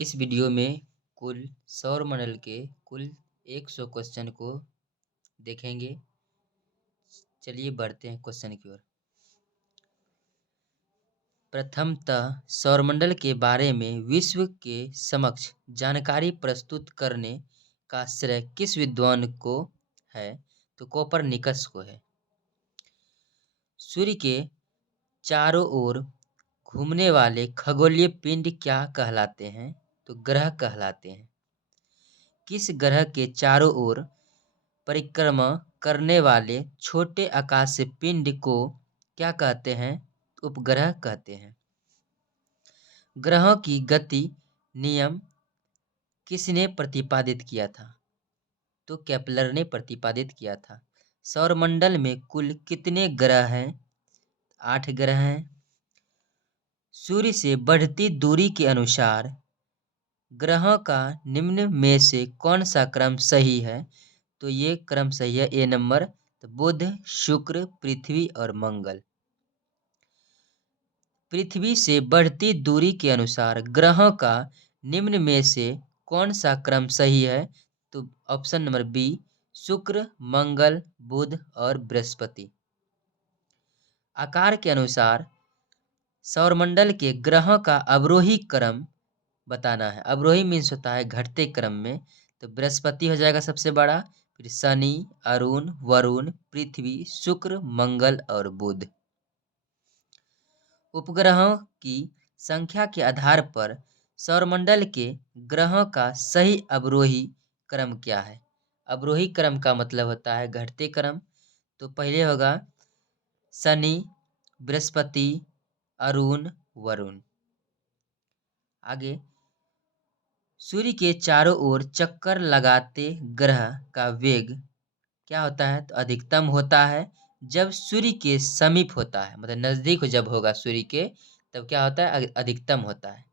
इस वीडियो में कुल सौरमंडल के कुल 100 क्वेश्चन को देखेंगे। चलिए बढ़ते हैं क्वेश्चन की ओर। प्रथमतः सौरमंडल के बारे में विश्व के समक्ष जानकारी प्रस्तुत करने का श्रेय किस विद्वान को है? तो कोपरनिकस को है। सूर्य के चारों ओर घूमने वाले खगोलीय पिंड क्या कहलाते हैं? तो ग्रह कहलाते हैं। किस ग्रह के चारों ओर परिक्रमा करने वाले छोटे आकाशीय पिंड को क्या कहते हैं? उपग्रह कहते हैं। ग्रहों की गति नियम किसने प्रतिपादित किया था? तो केपलर ने प्रतिपादित किया था। सौरमंडल में कुल कितने ग्रह हैं? 8 ग्रह हैं। सूर्य से बढ़ती दूरी के अनुसार ग्रहों का निम्न में से कौन सा क्रम सही है? तो ये क्रम सही है ए नंबर। तो बुध, शुक्र, पृथ्वी और मंगल। पृथ्वी से बढ़ती दूरी के अनुसार ग्रहों का निम्न में से कौन सा क्रम सही है? तो ऑप्शन नंबर बी, शुक्र, मंगल, बुध और बृहस्पति। आकार के अनुसार सौरमंडल के ग्रहों का अवरोही क्रम बताना है। अवरोही मीन्स होता है घटते क्रम में। तो बृहस्पति हो जाएगा सबसे बड़ा, फिर शनि, अरुण, वरुण, पृथ्वी, शुक्र, मंगल और बुध। उपग्रहों की संख्या के आधार पर सौरमंडल के ग्रहों का सही अवरोही क्रम क्या है? अवरोही क्रम का मतलब होता है घटते क्रम। तो पहले होगा शनि, बृहस्पति, अरुण, वरुण। आगे, सूर्य के चारों ओर चक्कर लगाते ग्रह का वेग क्या होता है? तो अधिकतम होता है जब सूर्य के समीप होता है, मतलब नजदीक जब होगा सूर्य के, तब क्या होता है? अधिकतम होता है।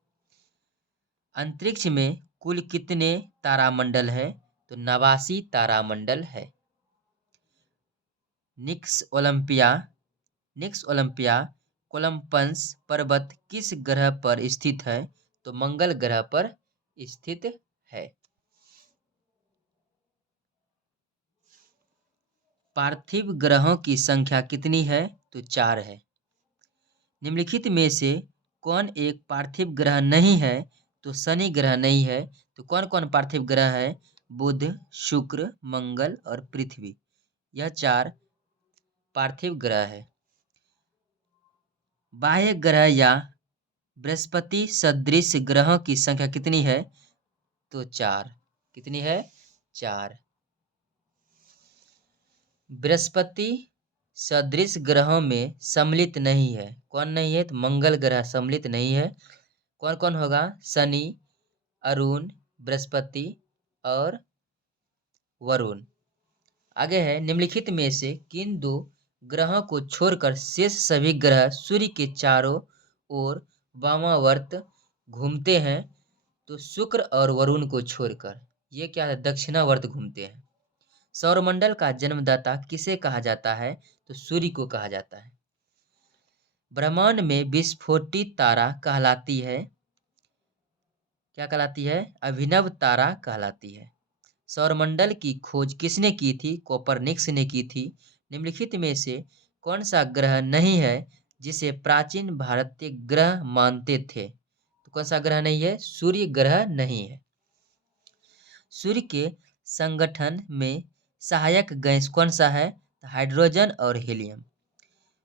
अंतरिक्ष में कुल कितने तारामंडल है? तो 89 तारामंडल है। निक्स ओलंपिया कोलंबस पर्वत किस ग्रह पर स्थित है? तो मंगल ग्रह पर स्थित है। पार्थिव ग्रहों की संख्या कितनी है? तो 4 है। निम्नलिखित में से कौन एक पार्थिव ग्रह नहीं है? तो शनि ग्रह नहीं है। तो कौन कौन पार्थिव ग्रह है? बुध, शुक्र, मंगल और पृथ्वी। यह 4 पार्थिव ग्रह है। बाह्य ग्रह या बृहस्पति सदृश ग्रहों की संख्या कितनी है? तो 4। कितनी है? 4। बृहस्पति सदृश ग्रहों में सम्मिलित नहीं है। कौन नहीं है? तो मंगल ग्रह सम्मिलित नहीं है। कौन कौन होगा? शनि, अरुण, बृहस्पति और वरुण। आगे है, निम्नलिखित में से किन दो ग्रहों को छोड़कर शेष सभी ग्रह सूर्य के चारों ओर वामावर्त घूमते हैं? तो शुक्र और वरुण को छोड़कर ये क्या है? दक्षिणावर्त घूमते हैं। सौरमंडल का जन्मदाता किसे कहा जाता है? तो सूर्य को कहा जाता है। ब्रह्मांड में विस्फोटित तारा कहलाती है, क्या कहलाती है? अभिनव तारा कहलाती है। सौरमंडल की खोज किसने की थी? कोपरनिकस ने की थी। निम्नलिखित में से कौन सा ग्रह नहीं है जिसे प्राचीन भारतीय ग्रह मानते थे? तो कौन सा ग्रह नहीं है? सूर्य ग्रह नहीं है। सूर्य के संगठन में सहायक गैस कौन सा है? हाइड्रोजन और हीलियम।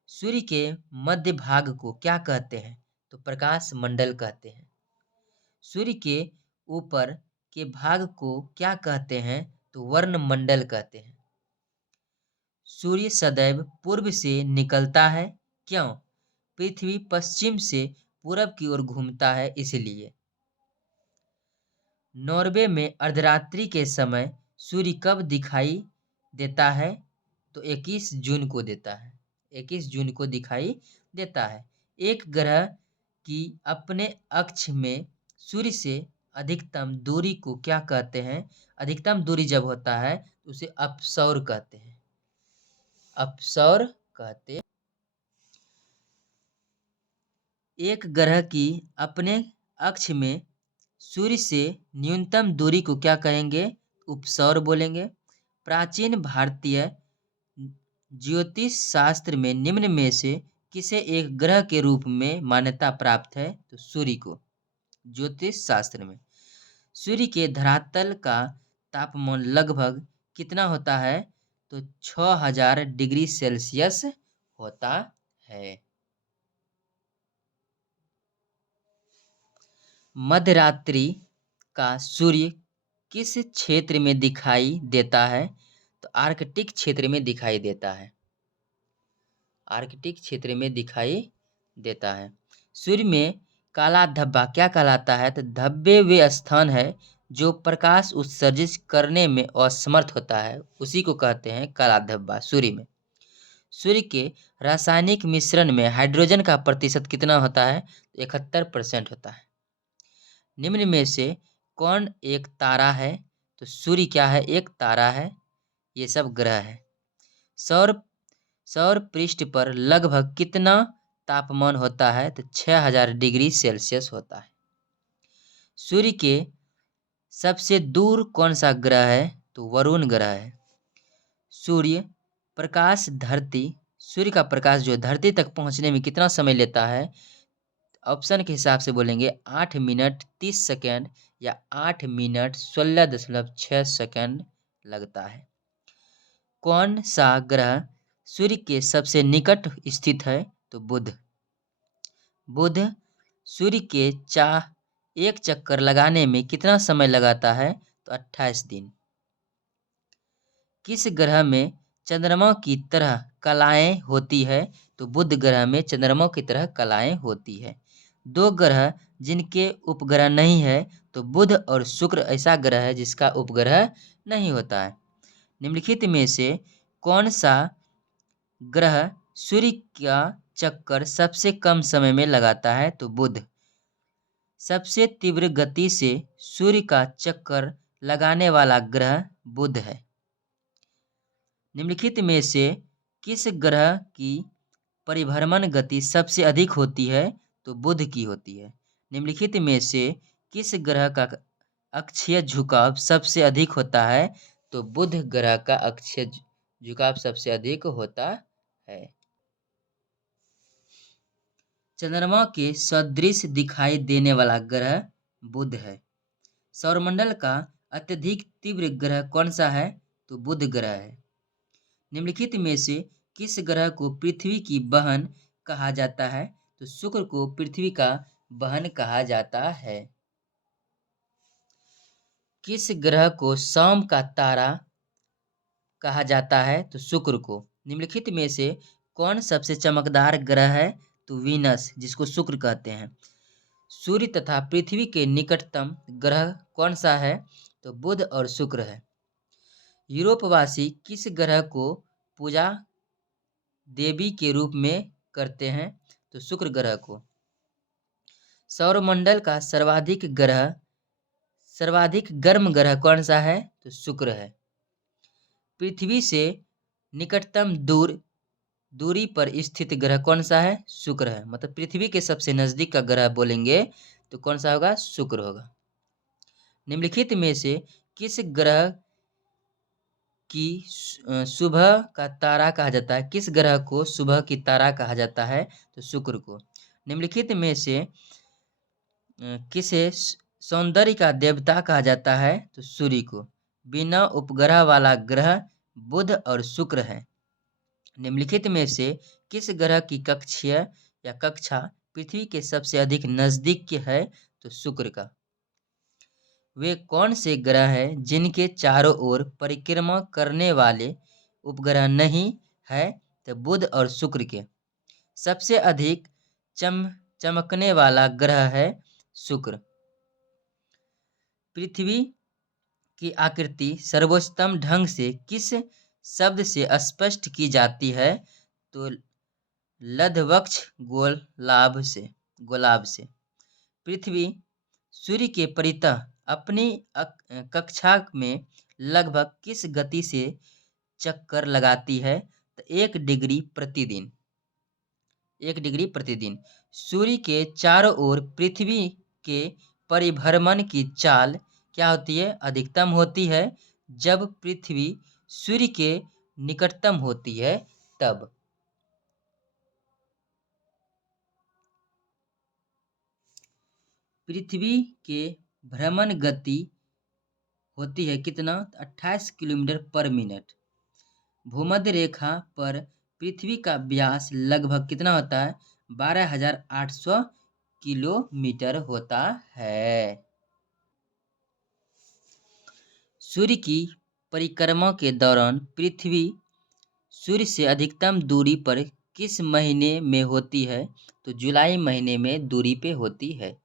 सूर्य के मध्य भाग को क्या कहते हैं? तो प्रकाश मंडल कहते हैं। सूर्य के ऊपर के भाग को क्या कहते हैं? तो वर्णमंडल कहते हैं। सूर्य सदैव पूर्व से निकलता है, क्यों? पृथ्वी पश्चिम से पूरब की ओर घूमता है इसलिए। नॉर्वे में अर्धरात्रि के समय सूर्य कब दिखाई देता है? तो 21 जून को देता है। 21 जून को दिखाई देता है। एक ग्रह की अपने अक्ष में सूर्य से अधिकतम दूरी को क्या कहते हैं? अधिकतम दूरी जब होता है तो उसे अपसौर कहते हैं। अपसौर कहते। एक ग्रह की अपने अक्ष में सूर्य से न्यूनतम दूरी को क्या कहेंगे? उपसौर बोलेंगे। प्राचीन भारतीय ज्योतिष शास्त्र में निम्न में से किसे एक ग्रह के रूप में मान्यता प्राप्त है? तो सूर्य को। ज्योतिष शास्त्र में सूर्य के धरातल का तापमान लगभग कितना होता है? तो 6000 डिग्री सेल्सियस होता है। मध्यरात्रि का सूर्य किस क्षेत्र में दिखाई देता है? तो आर्कटिक क्षेत्र में दिखाई देता है। आर्कटिक क्षेत्र में दिखाई देता है। सूर्य में काला धब्बा क्या कहलाता है? तो धब्बे वे स्थान है जो प्रकाश उत्सर्जित करने में असमर्थ होता है, उसी को कहते हैं काला धब्बा सूर्य में। सूर्य के रासायनिक मिश्रण में हाइड्रोजन का प्रतिशत कितना होता है? 71% होता है। निम्न में से कौन एक तारा है? तो सूर्य क्या है? एक तारा है। ये सब ग्रह है। सौर सौर पृष्ठ पर लगभग कितना तापमान होता है? तो 6000 डिग्री सेल्सियस होता है। सूर्य के सबसे दूर कौन सा ग्रह है? तो वरुण ग्रह है। सूर्य प्रकाश धरती सूर्य का प्रकाश जो धरती तक पहुंचने में कितना समय लेता है? ऑप्शन के हिसाब से बोलेंगे 8 मिनट 30 सेकेंड या 8 मिनट 16.6 सेकेंड लगता है। कौन सा ग्रह सूर्य के सबसे निकट स्थित है? तो बुध। बुध सूर्य के एक चक्कर लगाने में कितना समय लगाता है? तो 28 दिन। किस ग्रह में चंद्रमा की तरह कलाएं होती है? तो बुध ग्रह में चंद्रमा की तरह कलाएं होती है। दो ग्रह जिनके उपग्रह नहीं है, तो बुध और शुक्र ऐसा ग्रह है जिसका उपग्रह नहीं होता है। निम्नलिखित में से कौन सा ग्रह सूर्य का चक्कर सबसे कम समय में लगाता है? तो बुध। सबसे तीव्र गति से सूर्य का चक्कर लगाने वाला ग्रह बुध है। निम्नलिखित में से किस ग्रह की परिभ्रमण गति सबसे अधिक होती है? तो बुध की होती है। निम्नलिखित में से किस ग्रह का अक्षीय झुकाव सबसे अधिक होता है? तो बुध ग्रह का अक्षीय झुकाव सबसे अधिक होता है। चंद्रमा के सदृश दिखाई देने वाला ग्रह बुध है। सौरमंडल का अत्यधिक तीव्र ग्रह कौन सा है? तो बुध ग्रह है। निम्नलिखित में से किस ग्रह को पृथ्वी की बहन कहा जाता है? तो शुक्र को पृथ्वी का बहन कहा जाता है। किस ग्रह को शाम का तारा कहा जाता है? तो शुक्र को। निम्नलिखित में से कौन सबसे चमकदार ग्रह है? तो वीनस, जिसको शुक्र कहते हैं। सूर्य तथा पृथ्वी के निकटतम ग्रह कौन सा है? तो बुध और शुक्र है। यूरोपवासी किस ग्रह को पूजा देवी के रूप में करते हैं? तो शुक्र ग्रह को। सौरमंडल का सर्वाधिक गर्म ग्रह कौन सा है? तो शुक्र है। पृथ्वी से निकटतम दूरी पर स्थित ग्रह कौन सा है? शुक्र है। मतलब पृथ्वी के सबसे नजदीक का ग्रह बोलेंगे तो कौन सा होगा? शुक्र होगा। निम्नलिखित में से किस ग्रह की सुबह का तारा कहा जाता है? किस ग्रह को सुबह की तारा कहा जाता है? तो शुक्र को। निम्नलिखित में से किसे सौंदर्य का देवता कहा जाता है? तो सूर्य को। बिना उपग्रह वाला ग्रह बुध और शुक्र है। निम्नलिखित में से किस ग्रह की कक्षीय या कक्षा पृथ्वी के सबसे अधिक नजदीक है? तो शुक्र का। वे कौन से ग्रह हैं जिनके चारों ओर परिक्रमा करने वाले उपग्रह नहीं है? तो बुध और शुक्र के। सबसे अधिक चमकने वाला ग्रह है शुक्र। पृथ्वी की आकृति सर्वोत्तम ढंग से किस शब्द से स्पष्ट की जाती है? तो लधवक्ष गोलाभ से। पृथ्वी सूर्य के परितः अपनी कक्षा में लगभग किस गति से चक्कर लगाती है? तो 1 डिग्री प्रतिदिन। 1 डिग्री प्रतिदिन। सूर्य के चारों ओर पृथ्वी के परिभ्रमण की चाल क्या होती है? अधिकतम होती है जब पृथ्वी सूर्य के निकटतम होती है तब। पृथ्वी के भ्रमण गति होती है कितना? 28 किलोमीटर पर मिनट। भूमध्य रेखा पर पृथ्वी का व्यास लगभग कितना होता है? 12,800 किलोमीटर होता है। सूर्य की परिक्रमा के दौरान पृथ्वी सूर्य से अधिकतम दूरी पर किस महीने में होती है? तो जुलाई महीने में दूरी पे होती है।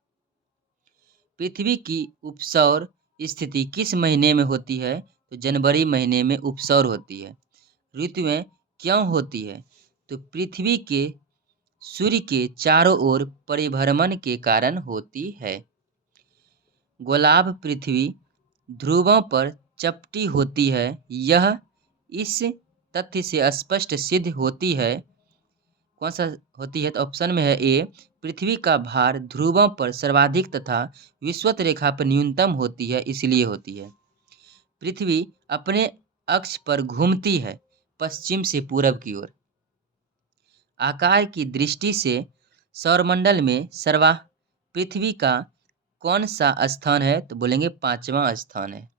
पृथ्वी की उपसौर स्थिति किस महीने में होती है? तो जनवरी महीने में उपसौर होती है। ऋतुएं क्यों होती है? तो पृथ्वी के सूर्य के चारों ओर परिभ्रमण के कारण होती है। गोलाभ पृथ्वी ध्रुवों पर चपटी होती है। यह इस तथ्य से स्पष्ट सिद्ध होती है। कौन सा होती है? तो ऑप्शन में है ए, पृथ्वी का भार ध्रुवों पर सर्वाधिक तथा विषुवत रेखा पर न्यूनतम होती है, इसलिए होती है। पृथ्वी अपने अक्ष पर घूमती है पश्चिम से पूरब की ओर। आकार की दृष्टि से सौरमंडल में पृथ्वी का कौन सा स्थान है? तो बोलेंगे 5वां स्थान है।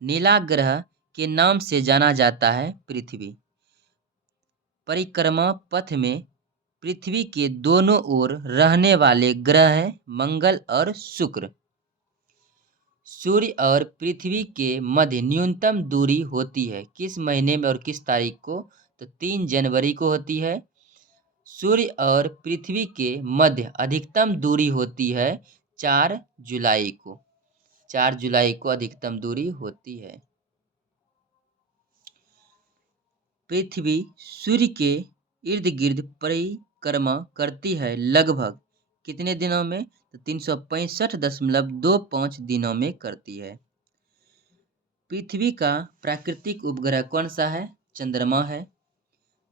नीला ग्रह के नाम से जाना जाता है पृथ्वी। परिक्रमा पथ में पृथ्वी के दोनों ओर रहने वाले ग्रह हैं मंगल और शुक्र। सूर्य और पृथ्वी के मध्य न्यूनतम दूरी होती है किस महीने में और किस तारीख को? तो 3 जनवरी को होती है। सूर्य और पृथ्वी के मध्य अधिकतम दूरी होती है 4 जुलाई को। 4 जुलाई को अधिकतम दूरी होती है। पृथ्वी सूर्य के इर्द गिर्द परिक्रमा करती है लगभग कितने दिनों में? तो 365.25 दिनों में करती है। पृथ्वी का प्राकृतिक उपग्रह कौन सा है? चंद्रमा है।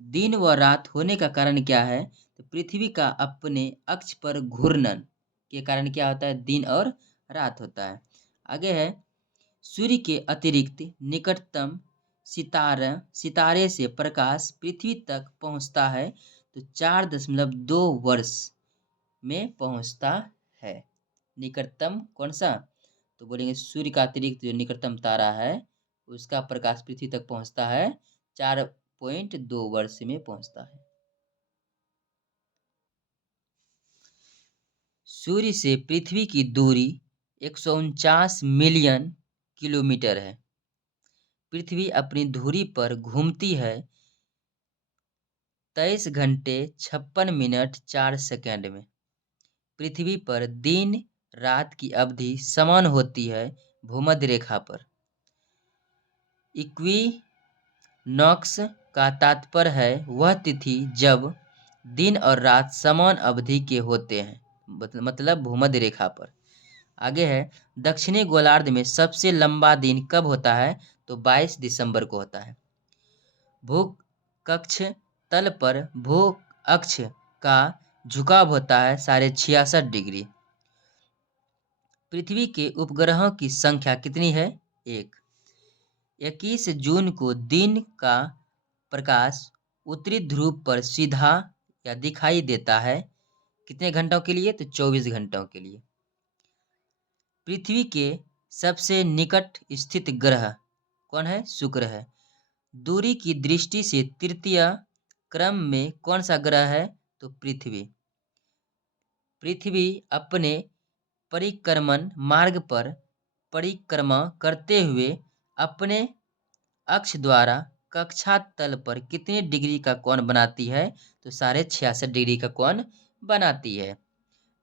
दिन व रात होने का कारण क्या है? तो पृथ्वी का अपने अक्ष पर घूर्णन के कारण क्या होता है? दिन और रात होता है। आगे है, सूर्य के अतिरिक्त निकटतम सितारे से प्रकाश पृथ्वी तक पहुंचता है तो 4.2 वर्ष में पहुंचता है। निकटतम कौन सा? तो बोलेंगे सूर्य का अतिरिक्त जो निकटतम तारा है उसका प्रकाश पृथ्वी तक पहुंचता है 4.2 वर्ष में पहुंचता है। सूर्य से पृथ्वी की दूरी 149 मिलियन किलोमीटर है। पृथ्वी अपनी धुरी पर घूमती है 23 घंटे 56 मिनट 4 सेकंड में। पृथ्वी पर दिन रात की अवधि समान होती है भूमध्य रेखा पर। इक्विनॉक्स का तात्पर्य है वह तिथि जब दिन और रात समान अवधि के होते हैं, मतलब भूमध्य रेखा पर। आगे है, दक्षिणी गोलार्ध में सबसे लंबा दिन कब होता है? तो 22 दिसंबर को होता है। भूकक्ष तल पर भू अक्ष का झुकाव होता है 66.5 डिग्री। पृथ्वी के उपग्रहों की संख्या कितनी है? 1। 21 जून को दिन का प्रकाश उत्तरी ध्रुव पर सीधा या दिखाई देता है कितने घंटों के लिए? तो 24 घंटों के लिए। पृथ्वी के सबसे निकट स्थित ग्रह कौन है? शुक्र है। दूरी की दृष्टि से तृतीय क्रम में कौन सा ग्रह है? तो पृथ्वी। पृथ्वी अपने परिक्रमण मार्ग पर परिक्रमा करते हुए अपने अक्ष द्वारा कक्षा तल पर कितने डिग्री का कोण बनाती है? तो 66.5 डिग्री का कोण बनाती है।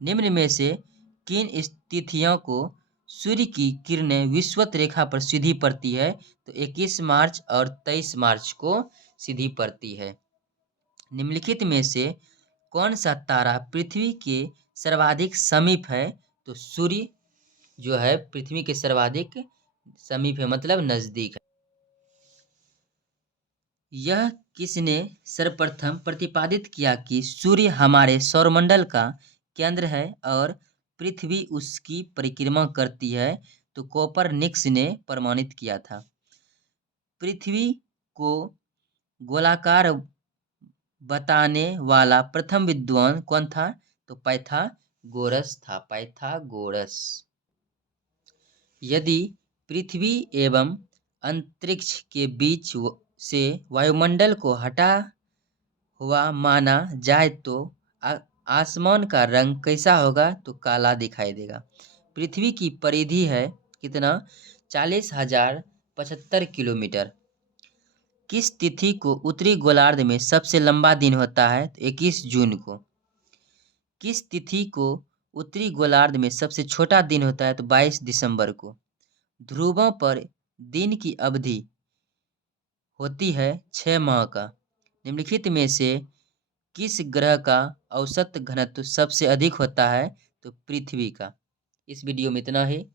निम्न में से किन तिथियों को सूर्य की किरणें विषुवत रेखा पर सीधी पड़ती है? तो 21 मार्च और 23 मार्च को सीधी पड़ती है। निम्नलिखित में से कौन सा तारा पृथ्वी के सर्वाधिक समीप है? तो सूर्य जो है पृथ्वी के सर्वाधिक समीप है, मतलब नजदीक है। यह किसने सर्वप्रथम प्रतिपादित किया कि सूर्य हमारे सौरमंडल का केंद्र है और पृथ्वी उसकी परिक्रमा करती है, तो कोपरनिकस ने प्रमाणित किया था। पृथ्वी को गोलाकार बताने वाला प्रथम विद्वान कौन था? तो पाइथागोरस था, पाइथागोरस। यदि पृथ्वी एवं अंतरिक्ष के बीच से वायुमंडल को हटा हुआ माना जाए तो आसमान का रंग कैसा होगा? तो काला दिखाई देगा। पृथ्वी की परिधि है कितना? 40,075 किलोमीटर। किस तिथि को उत्तरी गोलार्ध में सबसे लंबा दिन होता है? तो 21 जून को। किस तिथि को उत्तरी गोलार्ध में सबसे छोटा दिन होता है? तो 22 दिसंबर को। ध्रुवों पर दिन की अवधि होती है 6 माह का। निम्नलिखित में से किस ग्रह का औसत घनत्व सबसे अधिक होता है? तो पृथ्वी का। इस वीडियो में इतना ही।